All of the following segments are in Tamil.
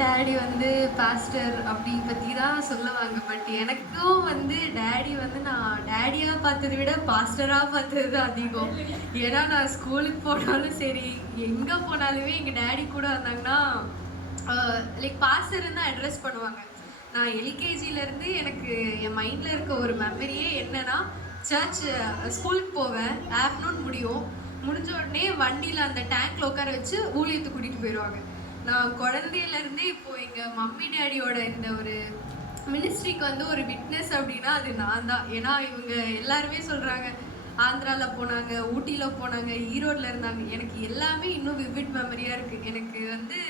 டேடி வந்து பாஸ்டர் அப்படி பற்றி தான் சொல்லுவாங்க. பட் எனக்கும் வந்து டேடி வந்து நான் டேடியாக பார்த்ததை விட பாஸ்டராக பார்த்தது தான் அதிகம். ஏன்னா நான் ஸ்கூலுக்கு போனாலும் சரி, எங்கே போனாலுமே எங்கள் டேடி கூட வந்தாங்கன்னா லைக் பாஸ்டர்னு தான் அட்ரஸ் பண்ணுவாங்க. நான் எல்கேஜிலேருந்து எனக்கு என் மைண்டில் இருக்க ஒரு மெமரியே என்னன்னா, சர்ச் ஸ்கூலுக்கு போவேன், ஆஃப்டர்நூன் முடிஞ்ச உடனே வண்டியில் அந்த டேங்க்ல உட்கார வச்சு ஊழியத்தை கூட்டிகிட்டு போயிடுவாங்க. நான் குழந்தையிலேருந்தே இப்போது எங்கள் மம்மி டேடியோட இந்த ஒரு மினிஸ்ட்ரிக்கு வந்து ஒரு விட்னஸ் அப்படின்னா அது நான் தான். ஏன்னா இவங்க எல்லாருமே சொல்கிறாங்க, ஆந்திராவில் போனாங்க, ஊட்டியில் போனாங்க, ஈரோட்டில் இருந்தாங்க. எனக்கு எல்லாமே இன்னும் விவிட் மெமரியாக இருக்குது. எனக்கு வந்து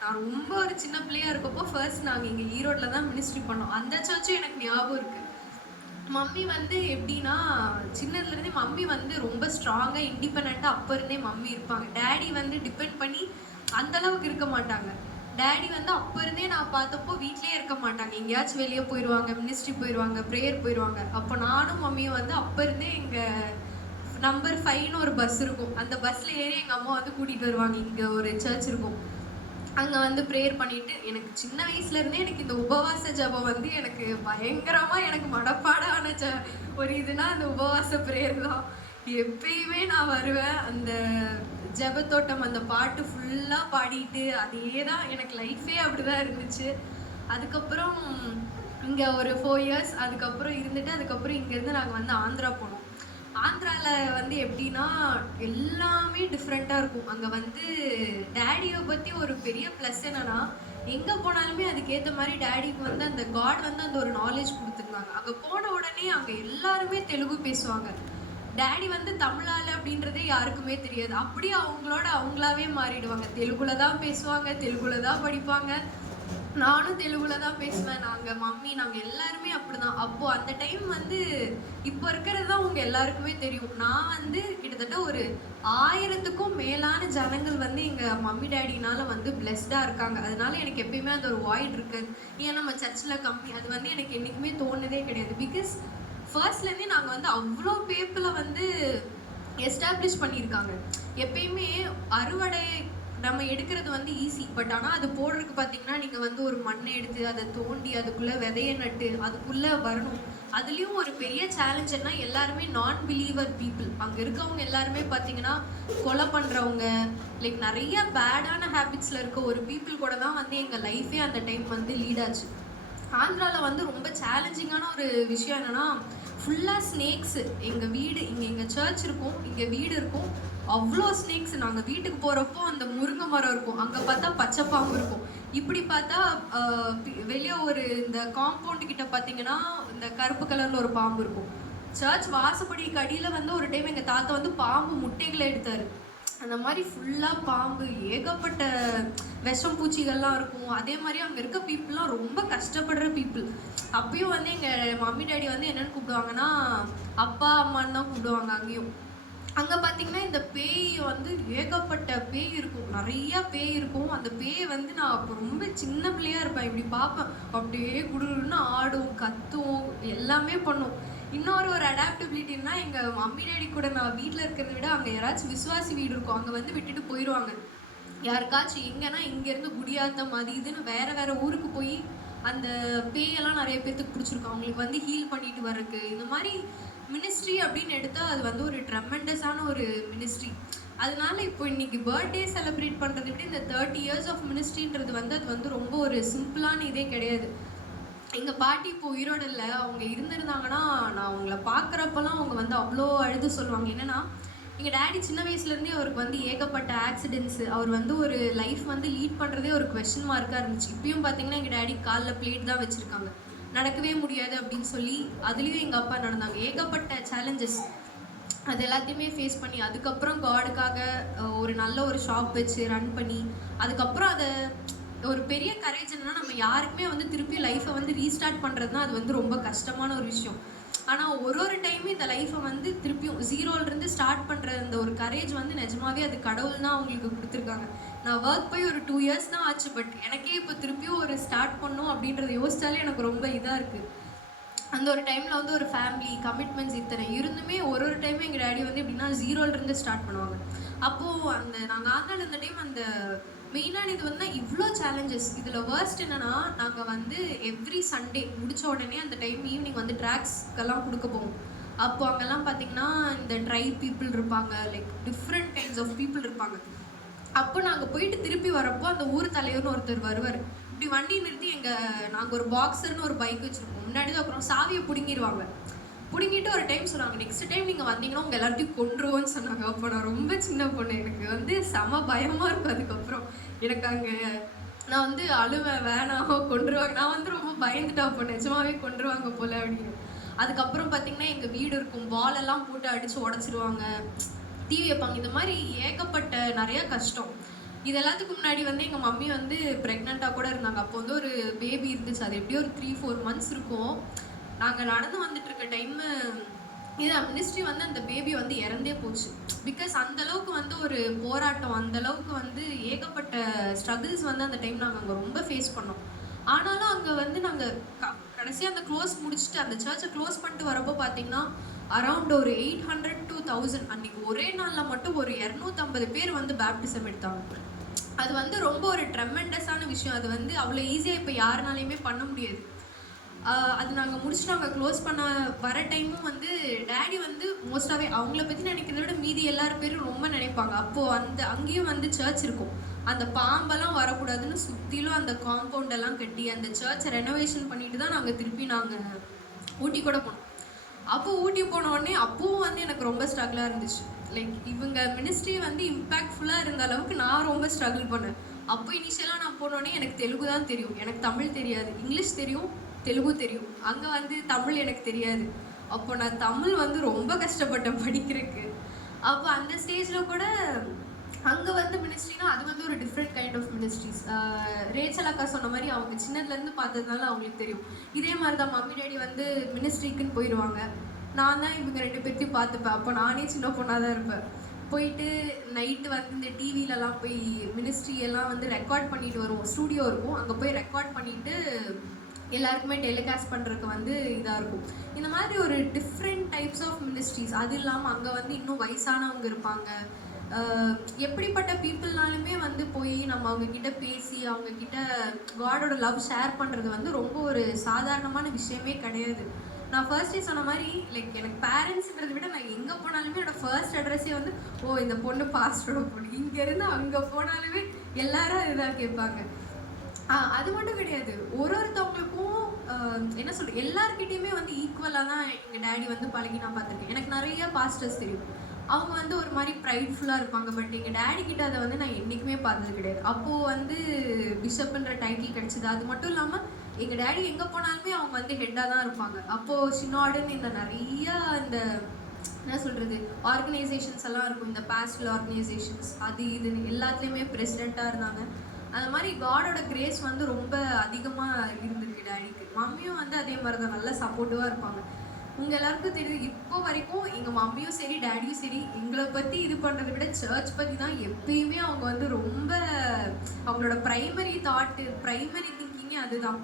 நான் ரொம்ப ஒரு சின்ன பிள்ளையாக இருக்கப்போ ஃபர்ஸ்ட் நாங்கள் இங்கே ஈரோட்டில் தான் மினிஸ்ட்ரி பண்ணோம். அந்த சர்ச்சும் எனக்கு ஞாபகம் இருக்குது. மம்மி வந்து எப்படின்னா, சின்னதுலேருந்தே மம்மி வந்து ரொம்ப ஸ்ட்ராங்காக இண்டிபெண்ட்டாக அப்போ இருந்தே மம்மி இருப்பாங்க. டேடி வந்து டிபெண்ட் பண்ணி அந்தளவுக்கு இருக்க மாட்டாங்க. டேடி வந்து அப்போ இருந்தே நான் பார்த்தப்போ வீட்லேயே இருக்க மாட்டாங்க. எங்கேயாச்சும் வெளியே போயிடுவாங்க, மினிஸ்ட்ரி போயிடுவாங்க, ப்ரேயர் போயிடுவாங்க. அப்போ நானும் மம்மியும் வந்து அப்போ இருந்தே எங்கள் நம்பர் 5ன்னு ஒரு பஸ் இருக்கும். அந்த பஸ்ஸில் ஏறி எங்கள் அம்மா வந்து கூட்டிகிட்டு வருவாங்க. இங்கே ஒரு சர்ச் இருக்கும், அங்கே வந்து ப்ரேயர் பண்ணிவிட்டு, எனக்கு சின்ன வயசுலேருந்தே எனக்கு இந்த உபவாச ஜபம் வந்து எனக்கு பயங்கரமாக எனக்கு மனப்பாடான ஒரு இதுனா அந்த உபவாச ப்ரேயர் தான். எப்பயுமே நான் வருவேன், அந்த ஜபத்தோட்டம் அந்த பாட்டு ஃபுல்லாக பாடிட்டு அதே தான் எனக்கு லைஃபே அப்படி தான் இருந்துச்சு. அதுக்கப்புறம் இங்கே ஒரு 4 இயர்ஸ் அதுக்கப்புறம் இருந்துட்டு, அதுக்கப்புறம் இங்கேருந்து நாங்கள் வந்து ஆந்திரா போனோம். ஆந்திராவில் வந்து எப்படின்னா எல்லாமே டிஃப்ரெண்ட்டாக இருக்கும். அங்கே வந்து டேடியை பற்றி ஒரு பெரிய ப்ளஸ் என்னென்னா, எங்கே போனாலுமே அதுக்கேற்ற மாதிரி டேடிக்கு வந்து அந்த காட் வந்து அந்த ஒரு நாலேஜ் கொடுத்துருந்தாங்க. அங்கே போன உடனே அங்கே எல்லாருமே தெலுங்கு பேசுவாங்க. டேடி வந்து தமிழால் அப்படின்றதே யாருக்குமே தெரியாது. அப்படியே அவங்களாவே மாறிடுவாங்க. தெலுங்குல தான் பேசுவாங்க, தெலுங்குல தான் படிப்பாங்க. நானும் தெலுங்குல தான் பேசுவேன். நாங்கள் எல்லாருமே அப்படி தான். அப்போது அந்த டைம் வந்து இப்போ இருக்கிறது தான் உங்கள் எல்லாருக்குமே தெரியும். நான் வந்து கிட்டத்தட்ட ஒரு 1000க்கும் மேலான ஜனங்கள் வந்து எங்கள் மம்மி டேடினால் வந்து பிளெஸ்டாக இருக்காங்க. அதனால எனக்கு எப்பயுமே அந்த ஒரு வாய்ட் இருக்குது. ஏன் நம்ம சர்ச்சில் கம்மி, அது வந்து எனக்கு என்றைக்குமே தோணுதே கிடையாது. பிகாஸ் ஃபர்ஸ்ட்லேருந்தே நாங்கள் வந்து அவ்வளோ பீப்புளை வந்து எஸ்டாப்ளிஷ் பண்ணியிருக்காங்க. எப்பயுமே அறுவடை நம்ம எடுக்கிறது வந்து ஈஸி. பட் ஆனால் அது போடுறதுக்கு பார்த்தீங்கன்னா, நீங்கள் வந்து ஒரு மண்ணை எடுத்து அதை தோண்டி அதுக்குள்ளே விதைய நட்டு அதுக்குள்ளே வரணும். அதுலேயும் ஒரு பெரிய சேலஞ்ச் என்ன, எல்லாருமே நான் பிலீவர் பீப்புள். அங்கே இருக்கவங்க எல்லாருமே பார்த்தீங்கன்னா கொலை பண்ணுறவங்க, லைக் நிறைய பேடான ஹேபிட்ஸில் இருக்க ஒரு பீப்புள் கூட தான் வந்து எங்கள் லைஃபே அந்த டைம் வந்து லீட் ஆச்சு. ஆந்திராவில் வந்து ரொம்ப சேலஞ்சிங்கான ஒரு விஷயம் என்னென்னா, ஃபுல்லாக ஸ்னேக்ஸு. எங்கள் சர்ச் இருக்கும், இங்கே வீடு இருக்கும், அவ்வளோ ஸ்னேக்ஸ். நாங்கள் வீட்டுக்கு போகிறப்போ அந்த முருங்கை மரம் இருக்கும், அங்கே பார்த்தா பச்சை பாம்பு இருக்கும். இப்படி பார்த்தா வெளியே ஒரு இந்த காம்பவுண்டு கிட்ட பார்த்தீங்கன்னா இந்த கருப்பு கலரில் ஒரு பாம்பு இருக்கும். சர்ச் வாசப்படிக்கு அடியில் வந்து ஒரு டைம் எங்கள் தாத்தா வந்து பாம்பு முட்டைகளை எடுத்தார். அந்த மாதிரி ஃபுல்லாக பாம்பு, ஏகப்பட்ட விஷம் பூச்சிகள்லாம் இருக்கும். அதே மாதிரி அங்கே இருக்க பீப்புளெலாம் ரொம்ப கஷ்டப்படுற பீப்புள். அப்பயும் வந்து எங்கள் மம்மி டேடி வந்து என்னென்னு கூப்பிடுவாங்கன்னா, அப்பா அம்மான்னு தான் கூப்பிடுவாங்க. அங்கே பார்த்தீங்கன்னா இந்த பேய் வந்து ஏகப்பட்ட பேய் இருக்கும், நிறையா பேய் இருக்கும். அந்த பேய் வந்து நான் அப்போ ரொம்ப சின்ன பிள்ளையாக இருப்பேன், இப்படி பார்ப்பேன், அப்படியே குடுன்னு ஆடும், கத்தும், எல்லாமே பண்ணும். இன்னொரு அடாப்டபிலிட்டின்னா, எங்கள் மம்மி டேடி கூட நான் வீட்டில் இருக்கிறத விட அங்கே யாராச்சும் விசுவாசி வீடு இருக்கும், அங்கே வந்து விட்டுட்டு போயிடுவாங்க. யாருக்காச்சும் எங்கன்னா இங்கேருந்து குடியாத்தம் அது இதுன்னு வேறு ஊருக்கு போய் அந்த பேயெல்லாம் நிறைய பேர்த்துக்கு பிடிச்சிருக்கும். அவங்களுக்கு வந்து ஹீல் பண்ணிட்டு வர்றதுக்கு இந்த மாதிரி மினிஸ்ட்ரி அப்படின்னு எடுத்தால் அது வந்து ஒரு ட்ரெமெண்டஸான ஒரு மினிஸ்ட்ரி. அதனால இப்போ இன்றைக்கி பர்த்டே செலிப்ரேட் பண்ணுறதை விட இந்த 30 இயர்ஸ் ஆஃப் மினிஸ்ட்ரின்றது வந்து அது வந்து ரொம்ப ஒரு சிம்பிளான இதே கிடையாது. எங்கள் பாட்டி இப்போ உயிரோடு இல்லை. அவங்க இருந்திருந்தாங்கன்னா நான் அவங்கள பார்க்குறப்பெல்லாம் அவங்க வந்து அவ்வளோ அழுது சொல்லுவாங்க. என்னென்னா, எங்கள் டேடி சின்ன வயசுலேருந்தே அவருக்கு வந்து ஏகப்பட்ட ஆக்சிடென்ட்ஸு. அவர் வந்து ஒரு லைஃப் வந்து லீட் பண்ணுறதே ஒரு கொஸ்டின் மார்க்காக இருந்துச்சு. இப்பயும் பார்த்தீங்கன்னா எங்கள் டேடி காலில் பிளேட் தான் வச்சுருக்காங்க, நடக்கவே முடியாது அப்படின்னு சொல்லி. அதுலேயும் எங்கள் அப்பா நடந்தாங்க. ஏகப்பட்ட சேலஞ்சஸ், அது எல்லாத்தையுமே ஃபேஸ் பண்ணி அதுக்கப்புறம் காடுக்காக ஒரு நல்ல ஒரு ஷாப் வச்சு ரன் பண்ணி, அதுக்கப்புறம் அதை ஒரு பெரிய கரேஜ் என்னென்னா, நம்ம யாருக்குமே வந்து திருப்பி லைஃப்பை வந்து ரீஸ்டார்ட் பண்ணுறது தான் அது வந்து ரொம்ப கஷ்டமான ஒரு விஷயம். ஆனால் ஒரு டைமும் இந்த லைஃப்பை வந்து திருப்பியும் ஜீரோலேருந்து ஸ்டார்ட் பண்ணுற அந்த ஒரு கரேஜ் வந்து நிஜமாவே அது கடவுள் தான் அவங்களுக்கு கொடுத்துருக்காங்க. நான் ஒர்க் போய் ஒரு 2 இயர்ஸ் தான் ஆச்சு. பட் எனக்கே இப்போ திருப்பியும் ஒரு ஸ்டார்ட் பண்ணணும் அப்படின்றத யோசிச்சாலே எனக்கு ரொம்ப இதாக இருக்குது. அந்த ஒரு டைமில் வந்து ஒரு ஃபேமிலி கமிட்மெண்ட்ஸ் இத்தனை இருந்துமே ஒரு டைமும் எங்கள் டேடி வந்து எப்படின்னா ஜீரோலேருந்து ஸ்டார்ட் பண்ணுவாங்க. அப்போது நாங்கள் ஆந்திராவில் இந்த டைம் அந்த மெயினான இது வந்து இவ்வளோ சேலஞ்சஸ். இதில் வேர்ஸ்ட் என்னன்னா, நாங்கள் வந்து எவ்ரி சண்டே முடிச்ச உடனே அந்த டைம் ஈவினிங் வந்து ட்ராக்ஸ்க்கெல்லாம் கொடுக்க போவோம். அப்போ அங்கெல்லாம் பார்த்தீங்கன்னா இந்த ட்ரைப் பீப்புள் இருப்பாங்க, like different kinds of people இருப்பாங்க. அப்போ நாங்கள் போயிட்டு திருப்பி வரப்போ அந்த ஊர் தலைவர்னு ஒருத்தர் வருவார். இப்படி வண்டி நிறுத்தி நாங்கள் ஒரு பாக்ஸர்னு ஒரு பைக் வச்சுருப்போம். முன்னாடி தான் அப்புறம் சாவியை பிடுங்கிடுவாங்க. பிடுங்கிட்டு ஒரு டைம் சொன்னாங்க, நெக்ஸ்ட் டைம் நீங்கள் வந்தீங்கன்னா உங்கள் எல்லாத்தையும் கொன்றுவோன்னு சொன்னாங்க. அப்போ நான் ரொம்ப சின்ன பொண்ணு, எனக்கு வந்து செம பயமாக இருக்கும். அதுக்கப்புறம் எனக்கு அங்கே நான் வந்து அழுவேன், வேணாம் கொன்றுவாங்க. நான் வந்து ரொம்ப பயந்துட்டா, அப்போ நிஜமாவே கொன்றுவாங்க போல அப்படின்னு. அதுக்கப்புறம் பார்த்தீங்கன்னா எங்கள் வீடு இருக்கும், வாலெல்லாம் போட்டு அடித்து உடச்சிருவாங்க, தீ வைப்பாங்க. இந்த மாதிரி ஏகப்பட்ட நிறையா கஷ்டம். இது எல்லாத்துக்கு முன்னாடி வந்து எங்கள் மம்மி வந்து ப்ரெக்னெண்ட்டாக கூட இருந்தாங்க. அப்போ வந்து ஒரு பேபி இருந்துச்சு, அது எப்படியோ ஒரு 3-4 months இருக்கும். நாங்கள் நடந்து வந்துட்டு இருக்க டைமு இது மினிஸ்ட்ரி வந்து அந்த பேபி வந்து இறந்தே போச்சு. பிகாஸ் அந்தளவுக்கு வந்து ஒரு போராட்டம், அந்தளவுக்கு வந்து ஏகப்பட்ட ஸ்ட்ரகிள்ஸ் வந்து அந்த டைம் நாங்கள் அங்கே ரொம்ப ஃபேஸ் பண்ணோம். ஆனாலும் அங்கே வந்து நாங்கள் கடைசியாக அந்த க்ளோஸ் முடிச்சுட்டு அந்த சர்ச்சை க்ளோஸ் பண்ணிட்டு வரப்போ பார்த்தீங்கன்னா அரௌண்ட் ஒரு 800 to 1000 அன்றைக்கி ஒரே நாளில் மட்டும் ஒரு 250 பேர் வந்து பேப்டிசம் எடுத்தாங்க. அது வந்து ரொம்ப ஒரு ட்ரெமெண்டஸான விஷயம். அது வந்து அவ்வளோ ஈஸியாக இப்போ யாருனாலையுமே பண்ண முடியாது. அது நாங்கள் முடிச்சுட்டு நாங்கள் க்ளோஸ் பண்ண வர டைமும் வந்து டேடி வந்து மோஸ்ட்டாகவே அவங்கள பற்றி நினைக்கிறத விட மீதி எல்லாரும் பேரும் ரொம்ப நினைப்பாங்க. அப்போது அங்கேயும் வந்து சர்ச் இருக்கும். அந்த பாம்பெல்லாம் வரக்கூடாதுன்னு சுற்றிலும் அந்த காம்பவுண்டெல்லாம் கட்டி அந்த சர்ச்சை ரெனோவேஷன் பண்ணிட்டு தான் நாங்கள் திருப்பி ஊட்டி கூட போனோம். அப்போது ஊட்டி போன உடனே அப்போவும் வந்து எனக்கு ரொம்ப ஸ்ட்ரகிளாக இருந்துச்சு. லைக் இவங்க மினிஸ்ட்ரி வந்து இம்பேக்ட்ஃபுல்லாக இருந்த அளவுக்கு நான் ரொம்ப ஸ்ட்ரகிள் பண்ணேன். அப்போ இனிஷியலாக நான் போனோடனே எனக்கு தெலுங்கு தான் தெரியும், எனக்கு தமிழ் தெரியாது. இங்கிலீஷ் தெரியும், தெலுங்கு தெரியும். அங்கே வந்து தமிழ் எனக்கு தெரியாது. அப்போ நான் தமிழ் வந்து ரொம்ப கஷ்டப்பட்டேன் படிக்கிறதுக்கு. அப்போ அந்த ஸ்டேஜில் கூட அங்கே வந்து மினிஸ்ட்ரினா அது வந்து ஒரு different kind of ministries. Rachel அக்கா சொன்ன மாதிரி அவங்க சின்னதுலேருந்து பார்த்ததுனால அவங்களுக்கு தெரியும். இதே மாதிரி தான் மம்மி டேடி வந்து மினிஸ்ட்ரிக்குன்னு போயிடுவாங்க. நான் தான் இவங்க 2 பேர்த்தையும் பார்த்துப்பேன். அப்போ நானே சின்ன பொண்ணாக தான் இருப்பேன். போயிட்டு நைட்டு வந்து இந்த டிவிலலாம் போய் மினிஸ்ட்ரியெல்லாம் வந்து ரெக்கார்ட் பண்ணிட்டு வருவோம். ஸ்டூடியோ இருக்கும், அங்கே போய் ரெக்கார்ட் பண்ணிவிட்டு எல்லாருக்குமே டெலிகாஸ்ட் பண்ணுறதுக்கு வந்து இதாக இருக்கும். இந்த மாதிரி ஒரு டிஃப்ரெண்ட் டைப்ஸ் ஆஃப் மினிஸ்ட்ரிஸ். அது இல்லாமல் அங்கே வந்து இன்னும் வயசானவங்க இருப்பாங்க. எப்படிப்பட்ட பீப்புள்னாலுமே வந்து போய் நம்ம அவங்கக்கிட்ட பேசி அவங்கக்கிட்ட காடோட லவ் ஷேர் பண்ணுறது வந்து ரொம்ப ஒரு சாதாரணமான விஷயமே கிடையாது. நான் ஃபர்ஸ்டே சொன்ன மாதிரி லைக் எனக்கு பேரண்ட்ஸுங்கிறத விட நான் எங்கே போனாலுமே என்னோடய ஃபர்ஸ்ட் அட்ரஸே வந்து இந்த பொண்ணு பாஸ்டரோட பொண்ணு. இங்கேருந்து அங்கே போனாலுமே எல்லாரும் இதுதான் கேட்பாங்க. அது மட்டும் கிடையாது, ஒருத்தவங்களுக்கும் என்ன சொல்கிறது, எல்லாருக்கிட்டையுமே வந்து ஈக்குவலாக தான் எங்கள் டேடி வந்து பழகி நான் பார்த்துருக்கேன். எனக்கு நிறைய பாஸ்டர்ஸ் தெரியும், அவங்க வந்து ஒரு மாதிரி ப்ரைட்ஃபுல்லாக இருப்பாங்க. பட் எங்கள் டேடி கிட்ட அதை வந்து நான் என்றைக்குமே பார்த்தது கிடையாது. அப்போது வந்து பிஷப்ன்ற டைட்டில் கிடச்சிது. அது மட்டும் இல்லாமல் எங்கள் டேடி எங்கே போனாலுமே அவங்க வந்து ஹெட்டாக தான் இருப்பாங்க. அப்போது சின்னாடுன்னு இந்த நிறையா இந்த என்ன சொல்கிறது ஆர்கனைசேஷன்ஸ் எல்லாம் இருக்கும், இந்த பாஸ்டல் ஆர்கனைசேஷன்ஸ் அது இதுன்னு எல்லாத்துலேயுமே பிரசிடெண்ட்டாக இருந்தாங்க. அந்த மாதிரி காடோட கிரேஸ் வந்து ரொம்ப அதிகமாக இருந்திருக்கு டேடிக்கு. மம்மியும் வந்து அதே மாதிரி தான் நல்லா சப்போர்ட்டிவாக இருப்பாங்க. உங்கள் எல்லாருக்கும் தெரியுது, இப்போ வரைக்கும் எங்கள் மம்மியும் சரி டேடியும் சரி எங்களை பற்றி இது பண்ணுறதை விட சர்ச் பற்றி தான் எப்பயுமே அவங்க வந்து ரொம்ப அவங்களோட ப்ரைமரி தாட்டு, ப்ரைமரி திங்கிங்கே அதுதான்.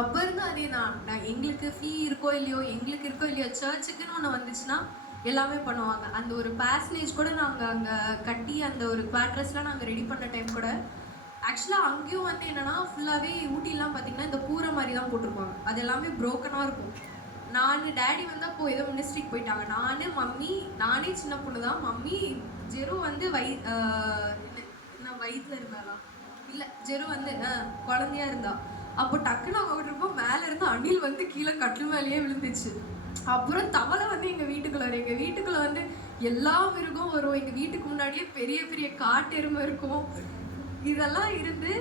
அப்போ இருந்து அதே தான். எங்களுக்கு ஃபீ இருக்கோ இல்லையோ சர்ச்சுக்குன்னு ஒன்று வந்துச்சுன்னா எல்லாமே பண்ணுவாங்க. அந்த ஒரு பேசனேஜ் கூட நாங்கள் அங்கே கட்டி அந்த ஒரு குவார்டர்ஸ்லாம் நாங்கள் ரெடி பண்ண டைம் கூட ஆக்சுவலாக அங்கேயும் வந்து என்னென்னா ஃபுல்லாகவே ஊட்டிலாம் பார்த்திங்கன்னா இந்த கூரை மாதிரி தான் போட்டிருப்பாங்க. அது எல்லாமே ப்ரோக்கனாக இருக்கும். டேடி வந்து அப்போது ஏதோ மினிஸ்ட்ரிக்கு போயிட்டாங்க. நானே சின்ன பொண்ணு தான். மம்மி ஜெரு வந்து வயிற்றில் இருந்தாளா இல்லை, ஜெரு வந்து குழந்தையா இருந்தா. அப்போ டக்குன்னு அவங்க விட்டுருப்போம், மேலே இருந்து அணில் வந்து கீழே கட்டில் மேலேயே விழுந்துச்சு. அப்புறம் தவளை வந்து எங்கள் வீட்டுக்குள்ளே வந்து எல்லா மிருகம் வரும். எங்கள் வீட்டுக்கு முன்னாடியே பெரிய பெரிய காட்டெருமை இருக்கும். இதெல்லாம் இருந்து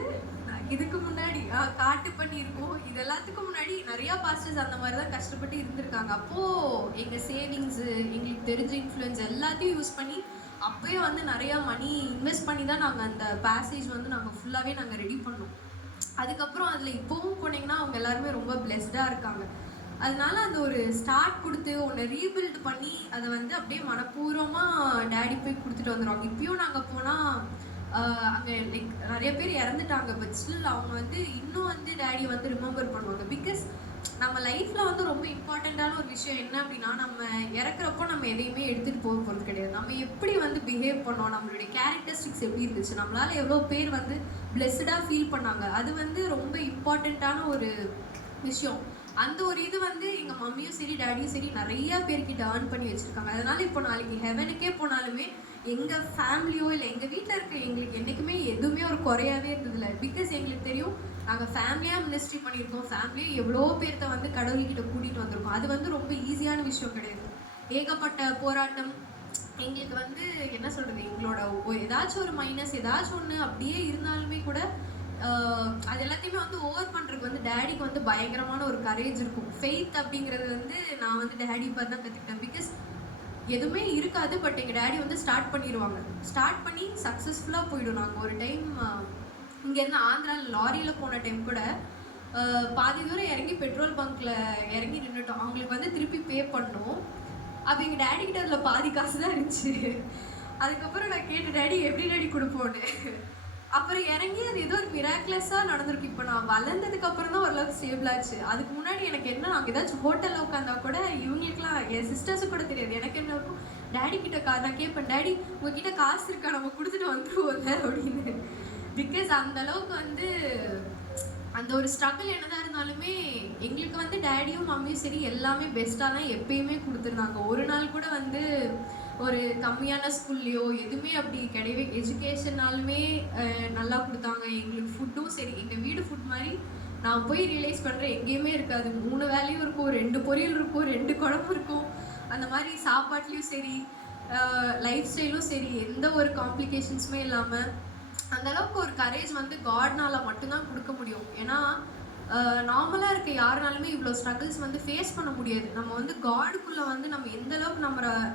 இதுக்கு முன்னாடி காட்டு பண்ணி இருக்கும். இது எல்லாத்துக்கும் முன்னாடி நிறையா பாஸ்டர்ஸ் அந்த மாதிரி தான் கஷ்டப்பட்டு இருந்திருக்காங்க. அப்போது எங்கள் சேவிங்ஸு, எங்களுக்கு தெரிஞ்ச இன்ஃப்ளூயன்ஸ் எல்லாத்தையும் யூஸ் பண்ணி அப்போயும் வந்து நிறையா மணி இன்வெஸ்ட் பண்ணி தான் நாங்கள் அந்த பேசேஜ் வந்து நாங்கள் ஃபுல்லாகவே நாங்கள் ரெடி பண்ணோம். அதுக்கப்புறம் அதில் இப்போவும் போனீங்கன்னா அவங்க எல்லாருமே ரொம்ப பிளெஸ்டாக இருக்காங்க. அதனால அந்த ஒரு ஸ்டார்ட் கொடுத்து ஒன்று ரீபில்ட் பண்ணி அதை வந்து அப்படியே மனப்பூர்வமாக டேடி போய் கொடுத்துட்டு வந்துடுவாங்க. இப்பயும் நாங்கள் போனால் அங்கே லைக் நிறைய பேர் இறந்துட்டாங்க. பட் ஸ்டில் அவங்க வந்து இன்னும் வந்து டேடி வந்து ரிமெம்பர் பண்ணுவாங்க. பிகாஸ் நம்ம லைஃப்பில் வந்து ரொம்ப இம்பார்ட்டண்ட்டான ஒரு விஷயம் என்ன அப்படின்னா, நம்ம இறக்குறப்போ நம்ம எதையுமே எடுத்துகிட்டு போக போகிறது கிடையாது. நம்ம எப்படி வந்து பிஹேவ் பண்ணோம், நம்மளுடைய கேரக்டரிஸ்டிக்ஸ் எப்படி இருந்துச்சு, நம்மளால் எவ்வளோ பேர் வந்து பிளெஸ்டாக ஃபீல் பண்ணாங்க, அது வந்து ரொம்ப இம்பார்ட்டண்ட்டான ஒரு விஷயம். அந்த ஒரு இது வந்து எங்கள் மம்மியும் சரி டேடியும் சரி நிறையா பேர்கிட்ட ஏர்ன் பண்ணி வச்சுருக்காங்க. அதனால் இப்போ நாளைக்கு ஹெவனுக்கே போனாலுமே எங்கள் ஃபேமிலியோ இல்லை எங்கள் வீட்டில் இருக்கிற எங்களுக்கு என்றைக்குமே எதுவுமே ஒரு குறையாவே இருந்ததில்லை. பிகாஸ் எங்களுக்கு தெரியும் நாங்கள் ஃபேமிலியாக மினிஸ்ட்ரி பண்ணியிருக்கோம், ஃபேமிலியாக எவ்வளோ பேர்த்த வந்து கடவுள்கிட்ட கூட்டிகிட்டு வந்திருக்கோம். அது வந்து ரொம்ப ஈஸியான விஷயம் கிடையாது. ஏகப்பட்ட போராட்டம் எங்களுக்கு வந்து என்ன சொல்கிறது, எங்களோட ஏதாச்சும் ஒரு மைனஸ் ஏதாச்சும் ஒன்று அப்படியே இருந்தாலுமே கூட அது எல்லாத்தையுமே வந்து ஓவர் பண்ணுறதுக்கு வந்து டேடிக்கு வந்து பயங்கரமான ஒரு கரேஜ் இருக்கும். ஃபெய்த் அப்படிங்கிறது வந்து நான் வந்து டேடி பார்த்து தான் கற்றுக்கிட்டேன். பிகாஸ் எதுவுமே இருக்காது, பட் எங்கள் டேடி வந்து ஸ்டார்ட் பண்ணிடுவாங்க. ஸ்டார்ட் பண்ணி சக்ஸஸ்ஃபுல்லாக போயிடும். நாங்கள் ஒரு டைம் இங்கேருந்து ஆந்திராவில் லாரியில் போன டைம் கூட பாதி தூரம் இறங்கி பெட்ரோல் பங்க்கில் இறங்கி நின்றுட்டோம். அவங்களுக்கு வந்து திருப்பி பே பண்ணோம். அப்போ எங்கள் டேடிக்கிட்ட அதில் பாதி காசு தான் இருந்துச்சு. அதுக்கப்புறம் நான் கேட்டேன், டேடி எப்படி டேடி கொடுப்போன்னு. அப்புறம் இறங்கி அது ஏதோ ஒரு மிராக்லஸாக நடந்திருக்கு. இப்போ நான் வளர்ந்ததுக்கு அப்புறம் தான் ஓரளவுக்கு ஸ்டேபிள் ஆச்சு. அதுக்கு முன்னாடி எனக்கு என்ன, நாங்கள் ஏதாச்சும் ஹோட்டலில் உட்காந்தா கூட இவங்களுக்குலாம் என் சிஸ்டர்ஸுக்கு கூட தெரியாது. எனக்கு என்ன இருக்கும், டேடி கிட்ட நான் கேட்பேன், டேடி உங்ககிட்ட காசு இருக்கா, நம்ம கொடுத்துட்டு வந்துருவோம்ல அப்படின்னு. பிகாஸ் அந்த அளவுக்கு வந்து அந்த ஒரு ஸ்ட்ரகிள் என்னதான் இருந்தாலுமே எங்களுக்கு வந்து டேடியும் மம்மியும் சரி எல்லாமே பெஸ்ட்டாக தான் எப்பயுமே கொடுத்துருந்தாங்க. ஒரு நாள் கூட வந்து ஒரு கம்மியான ஸ்கூல்லையோ எதுவுமே அப்படி கிடையவே. எஜுகேஷன்னாலுமே நல்லா கொடுத்தாங்க. எங்களுக்கு ஃபுட்டும் சரி, எங்கள் வீடு ஃபுட் மாதிரி நான் போய் ரியலைஸ் பண்ணுறேன் எங்கேயுமே இருக்காது. 3 வேலையும் இருக்கும், 2 பொரியல் இருக்கும், 2 குழம்பு இருக்கும். அந்த மாதிரி சாப்பாட்லேயும் சரி லைஃப் ஸ்டைலும் சரி எந்த ஒரு காம்ப்ளிகேஷன்ஸுமே இல்லாமல் அந்தளவுக்கு ஒரு கரேஜ் வந்து காட்னால் மட்டும்தான் கொடுக்க முடியும். ஏன்னா நார்மலாக இருக்க யாருனாலுமே இவ்வளோ ஸ்ட்ரகிள்ஸ் வந்து ஃபேஸ் பண்ண முடியாது. நம்ம வந்து காடுக்குள்ளே வந்து நம்ம எந்த அளவுக்கு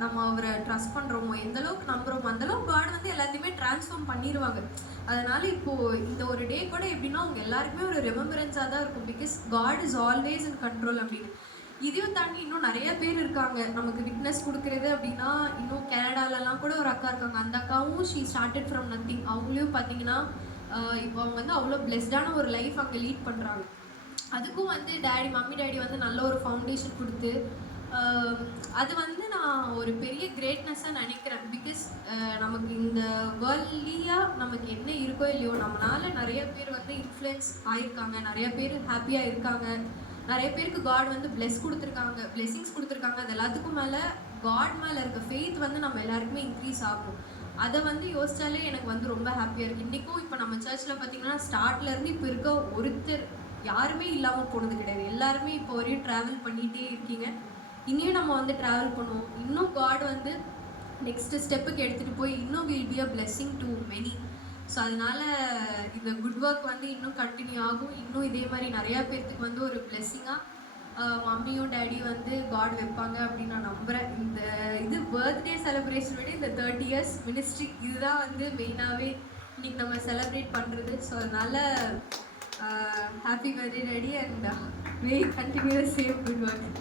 நம்ம அவரை ட்ரஸ்ட் பண்ணுறோமோ, எந்த அளவுக்கு நம்புகிறோமோ, அந்தளவுக்கு காட் வந்து எல்லாத்தையுமே ட்ரான்ஸ்ஃபார்ம் பண்ணிடுவாங்க. அதனால் இப்போது இந்த ஒரு டே கூட எப்படின்னா அவங்க எல்லாருக்குமே ஒரு ரெமெம்பரன்ஸாக தான் இருக்கும். Because God is always in control அப்படின்னு. இதையும் தாண்டி இன்னும் நிறைய பேர் இருக்காங்க நமக்கு விட்னஸ் கொடுக்குறது அப்படின்னா. இன்னும் கனடாலலாம் கூட ஒரு அக்கா இருக்காங்க. அந்த அக்காவும் ஷீ ஸ்டார்டட் ஃப்ரம் நத்திங். அவங்களையும் பார்த்தீங்கன்னா இப்போ அவங்க வந்து அவ்வளோ பிளெஸ்டான ஒரு லைஃப் அங்கே லீட் பண்ணுறாங்க. அதுக்கும் வந்து மம்மி டேடி வந்து நல்ல ஒரு ஃபவுண்டேஷன் கொடுத்து அது வந்து நான் ஒரு பெரிய கிரேட்னஸாக நினைக்கிறேன். பிகாஸ் நமக்கு இந்த வேர்ல்ட்லியாக நமக்கு என்ன இருக்கோ இல்லையோ நம்மளால் நிறைய பேர் வந்து இன்ஃப்ளூயன்ஸ் ஆகியிருக்காங்க, நிறைய பேர் ஹாப்பியாக இருக்காங்க, நிறைய பேருக்கு காட் வந்து பிளெஸிங்ஸ் கொடுத்துருக்காங்க. அது எல்லாத்துக்கும் மேலே காட் மேலே இருக்க ஃபெய்த் வந்து நம்ம எல்லாருக்குமே இன்க்ரீஸ் ஆகும். அதை வந்து யோசிச்சாலே எனக்கு வந்து ரொம்ப ஹாப்பியாக இருக்குது. இன்றைக்கும் இப்போ நம்ம சர்ச்சில் பார்த்திங்கன்னா ஸ்டார்ட்லேருந்து இப்போ இருக்க ஒருத்தர் யாருமே இல்லாமல் போனது கிடையாது. எல்லாருமே இப்போ வரையும் ட்ராவல் பண்ணிகிட்டே இருக்கீங்க. இனியும் நம்ம வந்து ட்ராவல் பண்ணுவோம். இன்னும் காட் வந்து நெக்ஸ்ட் ஸ்டெப்புக்கு எடுத்துகிட்டு போய் இன்னும் will be a blessing to many. So அதனால் இந்த குட் ஒர்க் வந்து இன்னும் கண்டினியூ ஆகும். இன்னும் இதே மாதிரி நிறையா பேர்த்துக்கு வந்து ஒரு பிளெஸ்ஸிங்காக மம்மியும் டேடியும் வந்து காட் வைப்பாங்க அப்படின்னு நான் நம்புகிறேன். இது பர்த்டே செலிப்ரேஷன் விட இந்த 30 years மினிஸ்ட்ரி இதுதான் வந்து மெயினாகவே இன்றைக்கி நம்ம செலிப்ரேட் பண்ணுறது. ஸோ அதனால் happy birthday daddy and may continue same good work.